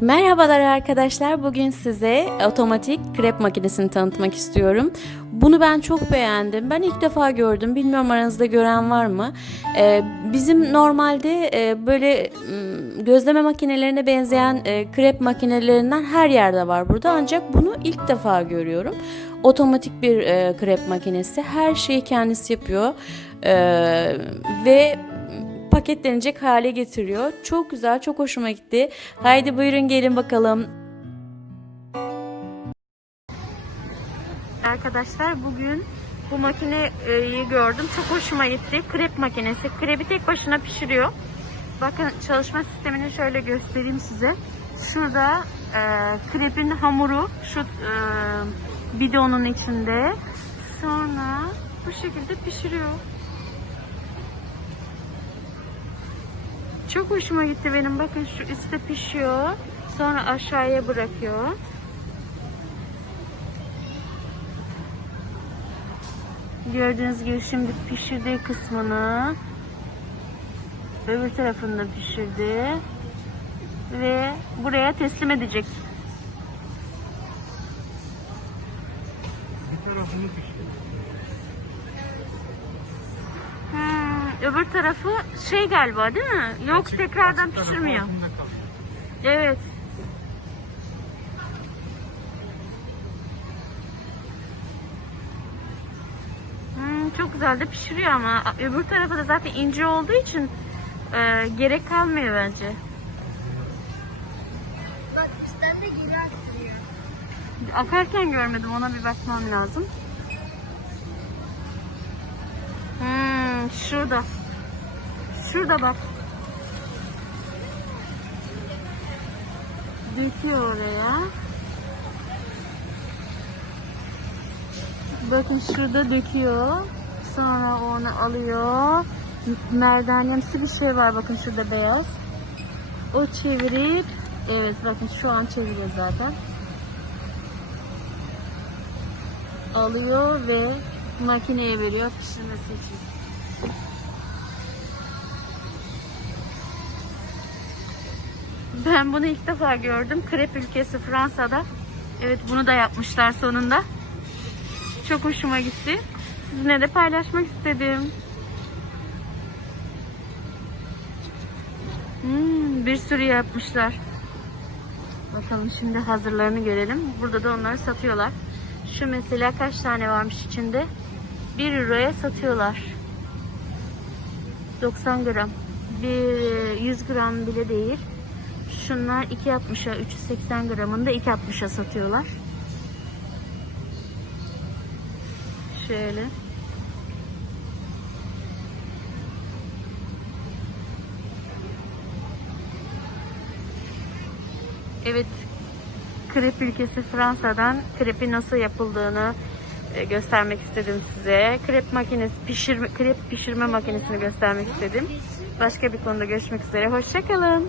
Merhabalar arkadaşlar. Bugün size otomatik krep makinesini tanıtmak istiyorum. Bunu ben çok beğendim. Ben ilk defa gördüm. Bilmiyorum aranızda gören var mı? Ee, bizim normalde e, böyle gözleme makinelerine benzeyen e, krep makinelerinden her yerde var burada. Ancak bunu ilk defa görüyorum. Otomatik bir e, krep makinesi. Her şeyi kendisi yapıyor. Ee, ve paketlenecek hale getiriyor. Çok güzel, çok hoşuma gitti. Haydi buyurun gelin bakalım. Arkadaşlar bugün bu makineyi gördüm. Çok hoşuma gitti. Krep makinesi. Krebi tek başına pişiriyor. Bakın çalışma sistemini şöyle göstereyim size. Şurada e, krepin hamuru şu e, bidonun içinde. Sonra bu şekilde pişiriyor. Çok hoşuma gitti benim. Bakın şu üstte pişiyor. Sonra aşağıya bırakıyor. Gördüğünüz gibi şimdi pişirdiği kısmını öbür tarafını da pişirdi. Ve buraya teslim edecek. Bir tarafını pişir. Öbür tarafı şey galiba değil mi? Yok Açık- tekrardan açık pişirmiyor. Evet. Hmm, çok güzel de pişiriyor ama öbür tarafı da zaten ince olduğu için e, gerek kalmıyor bence. Bak üstten de geri. Akarken görmedim ona bir bakmam lazım. Hmm, şurada. Şurada bak. Döküyor oraya. Bakın şurada döküyor. Sonra onu alıyor. Merdanemsi bir şey var bakın şurada beyaz. O çevirip evet bakın şu an çeviriyor zaten. alıyor ve makineye veriyor pişirmesi için. Ben bunu ilk defa gördüm. Krep ülkesi Fransa'da. Evet bunu da yapmışlar sonunda. Çok hoşuma gitti. Sizinle de paylaşmak istedim. Hmm, bir sürü yapmışlar. Bakalım şimdi hazırlarını görelim. Burada da onları satıyorlar. Şu mesela kaç tane varmış içinde? 1 euroya satıyorlar. 90 gram. Bir 100 gram bile değil. Şunlar 2.60'a 380 gramını da 2.60'a satıyorlar. Şöyle. Evet, krep ülkesi Fransa'dan krepin nasıl yapıldığını göstermek istedim size. Krep makinesi pişirme krep pişirme makinesini göstermek istedim. Başka bir konuda görüşmek üzere. Hoşçakalın.